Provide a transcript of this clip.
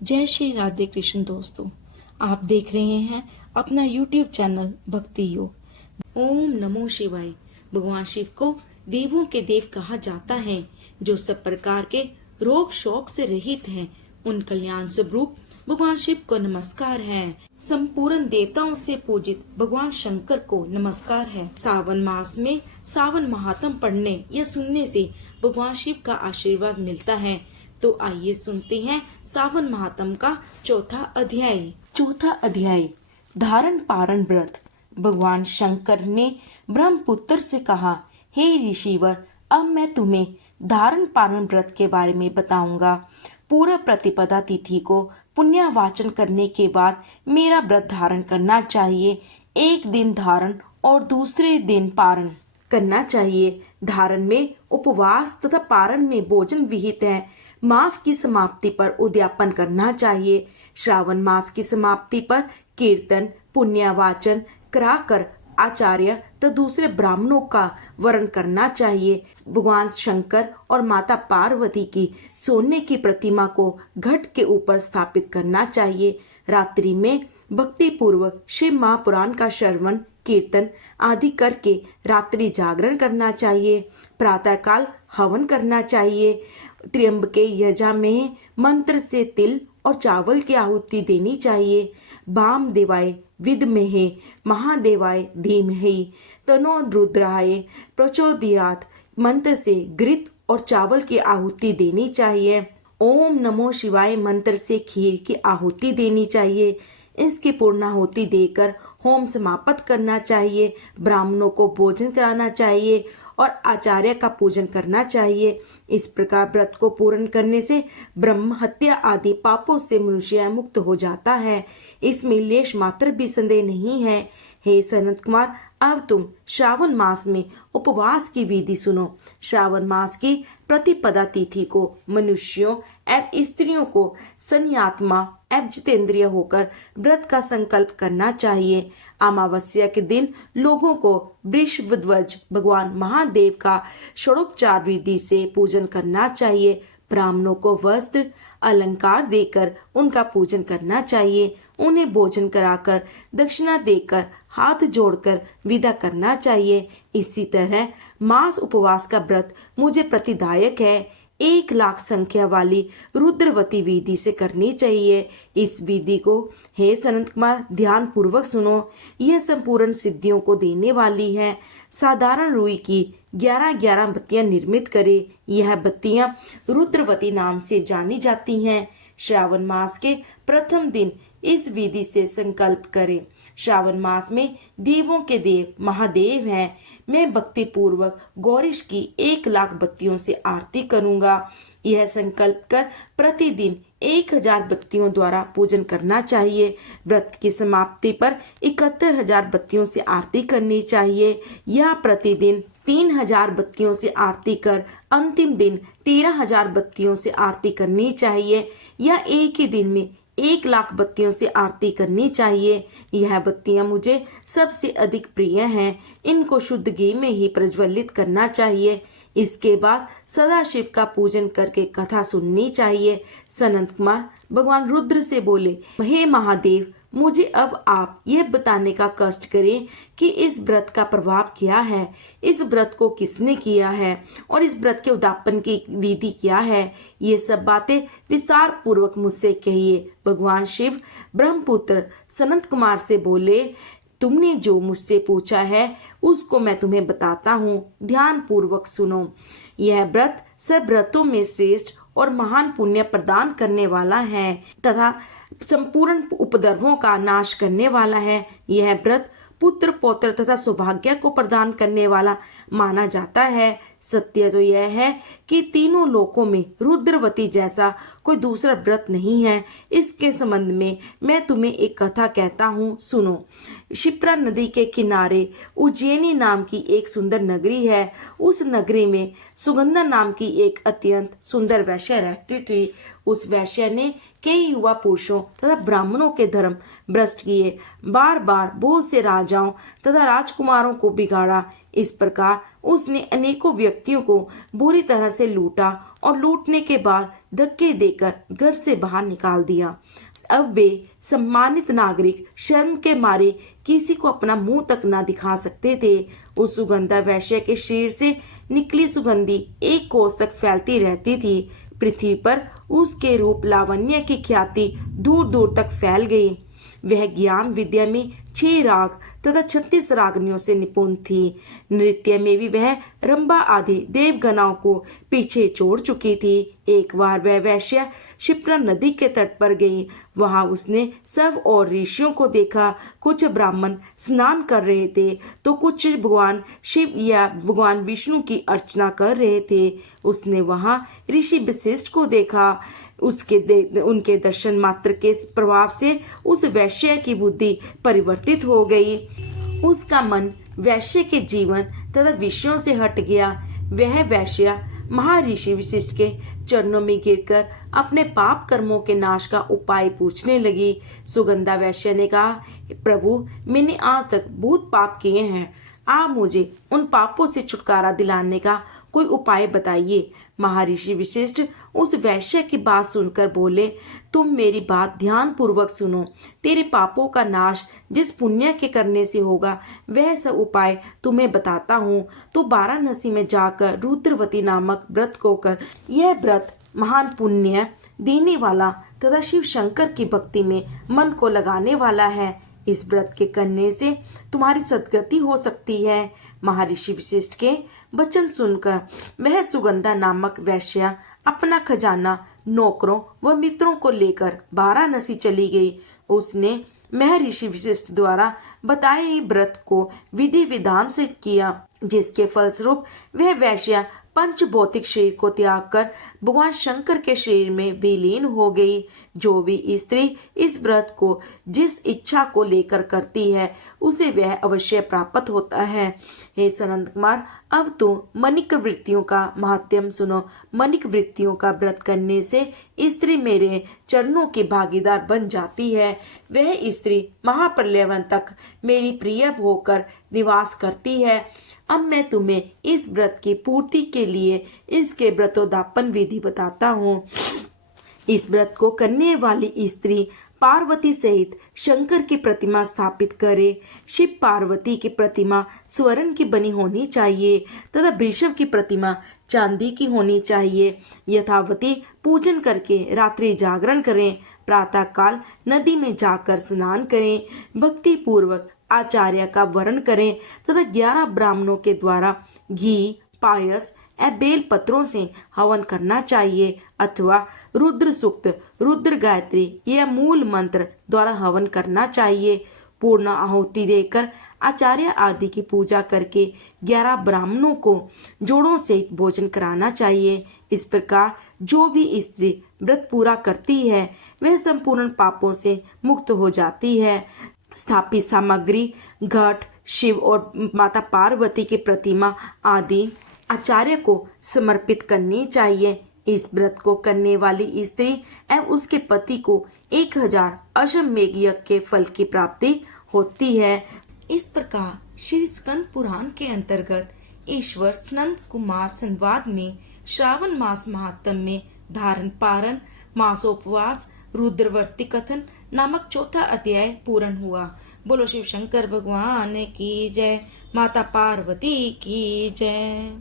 जय श्री राधे कृष्ण दोस्तों, आप देख रहे हैं अपना YouTube चैनल भक्ति योग। ओम नमो शिवाय। भगवान शिव को देवों के देव कहा जाता है, जो सब प्रकार के रोग शोक से रहित हैं। उन कल्याण स्वरूप भगवान शिव को नमस्कार है। संपूर्ण देवताओं से पूजित भगवान शंकर को नमस्कार है। सावन मास में सावन महात्म पढ़ने या सुनने से भगवान शिव का आशीर्वाद मिलता है। तो आइए सुनते हैं सावन महात्म का चौथा अध्याय धारण पारण व्रत। भगवान शंकर ने ब्रह्मपुत्र से कहा, हे ऋषिवर, अब मैं तुम्हें धारण पारण व्रत के बारे में बताऊंगा। पूर्व प्रतिपदा तिथि को पुण्यवाचन करने के बाद मेरा व्रत धारण करना चाहिए। एक दिन धारण और दूसरे दिन पारण करना चाहिए। धारण में उपवास तथा पारण में भोजन विहित है। मास की समाप्ति पर उद्यापन करना चाहिए। श्रावण मास की समाप्ति पर कीर्तन पुण्यवाचन कराकर आचार्य तो दूसरे ब्राह्मणों का वरण करना चाहिए। भगवान शंकर और माता पार्वती की सोने की प्रतिमा को घट के ऊपर स्थापित करना चाहिए। रात्रि में भक्ति पूर्वक शिव महापुराण का श्रवण कीर्तन आदि करके रात्रि जागरण करना चाहिए। प्रातःकाल हवन करना चाहिए। त्र्यंबके यजा में मंत्र से तिल और चावल की आहुति देनी चाहिए। वाम देवाय विद्महे महादेवाय धीमहि तनो रुद्राय प्रचोदयात् मंत्र से घृत और चावल की आहुति देनी चाहिए। ओम नमो शिवाय मंत्र से खीर की आहुति देनी चाहिए। इसकी पूर्णाहुति देकर होम समाप्त करना चाहिए। ब्राह्मणों को भोजन कराना चाहिए और आचार्य का पूजन करना चाहिए। इस प्रकार व्रत को पूर्ण करने से ब्रह्म हत्या आदि पापों से मनुष्य मुक्त हो जाता है। इसमें लेश मात्र भी संदेह नहीं है। हे सनत कुमार, अब तुम श्रावण मास में उपवास की विधि सुनो। श्रावण मास की प्रतिपदा तिथि को मनुष्यों एवं स्त्रियों को संयमात्मा एवं जितेंद्रिय होकर व्रत का संकल्प करना चाहिए। अमावस्या के दिन लोगों को वृषभध्वज भगवान महादेव का षोडोपचार विधि से पूजन करना चाहिए। ब्राह्मणों को वस्त्र अलंकार देकर उनका पूजन करना चाहिए। उन्हें भोजन कराकर दक्षिणा देकर हाथ जोड़कर विदा करना चाहिए। इसी तरह मास उपवास का व्रत मुझे प्रतिदायक है। 1,00,000 संख्या वाली रुद्रवती विधि से करनी चाहिए। इस विधि को हे सनत कुमार ध्यान पूर्वक सुनो। यह संपूर्ण सिद्धियों को देने वाली है। साधारण रुई की 11 बत्तियां निर्मित करे। यह बत्तियां रुद्रवती नाम से जानी जाती हैं। श्रावण मास के प्रथम दिन इस विधि से संकल्प करें। श्रावण मास में देवों के देव महादेव हैं। मैं भक्ति पूर्वक गौरीश की 1,00,000 बत्तियों से आरती करूंगा। यह संकल्प कर प्रतिदिन 1,000 बत्तियों द्वारा पूजन करना चाहिए। व्रत की समाप्ति पर 71,000 बत्तियों से आरती करनी चाहिए। या प्रतिदिन 3,000 बत्तियों से आरती कर अंतिम दिन 13,000 बत्तियों से आरती करनी चाहिए। या एक ही दिन में 1,00,000 बत्तियों से आरती करनी चाहिए। यह बत्तियां मुझे सबसे अधिक प्रिय हैं। इनको शुद्ध घी में ही प्रज्वलित करना चाहिए। इसके बाद सदाशिव का पूजन करके कथा सुननी चाहिए। सनत कुमार भगवान रुद्र से बोले, हे महादेव, मुझे अब आप यह बताने का कष्ट करें कि इस व्रत का प्रभाव क्या है, इस व्रत को किसने किया है और इस व्रत के उद्यापन की विधि क्या है। ये सब बातें विस्तार पूर्वक मुझसे कहिए। भगवान शिव ब्रह्मपुत्र सनत कुमार से बोले, तुमने जो मुझसे पूछा है उसको मैं तुम्हें बताता हूँ। ध्यान पूर्वक सुनो। यह व्रत सब व्रतों में श्रेष्ठ और महान पुण्य प्रदान करने वाला है तथा संपूर्ण उपद्रवों का नाश करने वाला है। यह व्रत पुत्र पौत्र तथा सौभाग्य को प्रदान करने वाला माना जाता है। सत्य तो यह है कि तीनों लोकों में रुद्रवती जैसा कोई दूसरा व्रत नहीं है। इसके संबंध में मैं तुम्हें एक कथा कहता हूँ, सुनो। शिप्रा नदी के किनारे उज्जैनी नाम की एक सुंदर नगरी है। उस नगरी में सुगंधा नाम की एक अत्यंत सुंदर वैश्य रहती थी। उस वैश्य ने कई युवा पुरुषों तथा ब्राह्मणों के धर्म भ्रष्ट किए। बार बार बहुत से राजाओं तथा राजकुमारों को बिगाड़ा। इस प्रकार उसने अनेकों व्यक्तियों को बुरी तरह से लूटा और लूटने के बाद धक्के देकर घर से बाहर निकाल दिया। अब वे सम्मानित नागरिक शर्म के मारे किसी को अपना मुंह तक ना दिखा सकते थे। उस सुगंधा वैश्य के शरीर से निकली सुगंधी एक कोस तक फैलती रहती थी। पृथ्वी पर उसके रूप लावण्य की ख्याति दूर दूर तक फैल गई। वह ज्ञान विद्या में 6 राग तथा 36 रागनियों से निपुण थी। नृत्य में भी वह रंभा आदि देवगणाओं को पीछे छोड़ चुकी थी। एक बार वह वैश्य क्षिप्रा नदी के तट पर गई। वहां उसने सब और ऋषियों को देखा। कुछ ब्राह्मण स्नान कर रहे थे तो कुछ भगवान शिव या भगवान विष्णु की अर्चना कर रहे थे। उसने वहां ऋषि वशिष्ठ को देखा। उनके दर्शन मात्र के प्रभाव से उस वैश्य की बुद्धि परिवर्तित हो गई। उसका मन वैश्य के जीवन तथा विषयों से हट गया। वह वैश्य महर्षि वशिष्ठ के चरणों में गिरकर अपने पाप कर्मों के नाश का उपाय पूछने लगी। सुगंधा वैश्य ने कहा, प्रभु, मैंने आज तक बहुत पाप किए हैं। आप मुझे उन पापों से छुटकारा दिलाने का कोई उपाय बताइए। महर्षि वशिष्ठ उस वैश्य की बात सुनकर बोले, तुम मेरी बात ध्यान पूर्वक सुनो। तेरे पापों का नाश जिस पुण्य के करने से होगा वह सब उपाय तुम्हें बताता हूँ। तो वाराणसी में जाकर रुद्रवती नामक व्रत को कर। यह व्रत महान पुण्य देने वाला तथा शिव शंकर की भक्ति में मन को लगाने वाला है। इस व्रत के करने से तुम्हारी सद्गति हो सकती है। महर्षि वशिष्ठ के वचन सुनकर वह सुगंधा नामक वैश्या अपना खजाना, नौकरों व मित्रों को लेकर वाराणसी चली गई। उसने महर्षि वशिष्ठ द्वारा बताए व्रत को विधि विधान से किया, जिसके फलस्वरूप वह वैश्या पंच भौतिक शरीर को त्याग कर भगवान शंकर के शरीर में विलीन हो गई। जो भी स्त्री इस व्रत को जिस इच्छा को लेकर करती है उसे वह अवश्य प्राप्त होता है। हे सनंद कुमार, अब तो मनिक वृत्तियों का महात्म्य सुनो। मनिक वृत्तियों का व्रत करने से स्त्री मेरे चरणों की भागीदार बन जाती है। वह स्त्री महाप्रलयवन तक मेरी प्रिय होकर निवास करती है। अब मैं तुम्हें इस व्रत की पूर्ति के लिए इसके व्रतोद्यापन विधि बताता हूँ। इस व्रत को करने वाली स्त्री पार्वती सहित शंकर की प्रतिमा स्थापित करे। शिव पार्वती की प्रतिमा स्वर्ण की बनी होनी चाहिए तथा वृषभ की प्रतिमा चांदी की होनी चाहिए। यथावती पूजन करके रात्रि जागरण करें। प्रातः काल नदी में जाकर स्नान करें। भक्ति पूर्वक आचार्य का वरण करें तथा 11 ब्राह्मणों के द्वारा घी, पायस एवं बेल पत्रों से हवन करना चाहिए अथवा रुद्र सूक्त, रुद्र गायत्री या मूल मंत्र द्वारा हवन करना चाहिए। पूर्ण आहुति देकर आचार्य आदि की पूजा करके 11 ब्राह्मणों को जोड़ों सहित भोजन कराना चाहिए। इस प्रकार जो भी स्त्री व्रत पूरा करती है वह संपूर्ण पापों से मुक्त हो जाती है। स्थापित सामग्री घट, शिव और माता पार्वती की प्रतिमा आदि आचार्य को समर्पित करनी चाहिए। इस व्रत को करने वाली स्त्री एवं उसके पति को 1000 अश्वमेध यज्ञ के फल की प्राप्ति होती है। इस प्रकार श्री स्कंद पुराण के अंतर्गत ईश्वर सनंद कुमार संवाद में श्रावण मास महात्म में धारण पारण, मासोपवास, रुद्रवर्ती कथन नामक चौथा अध्याय पूर्ण हुआ। बोलो शिव शंकर भगवान की जय, माता पार्वती की जय।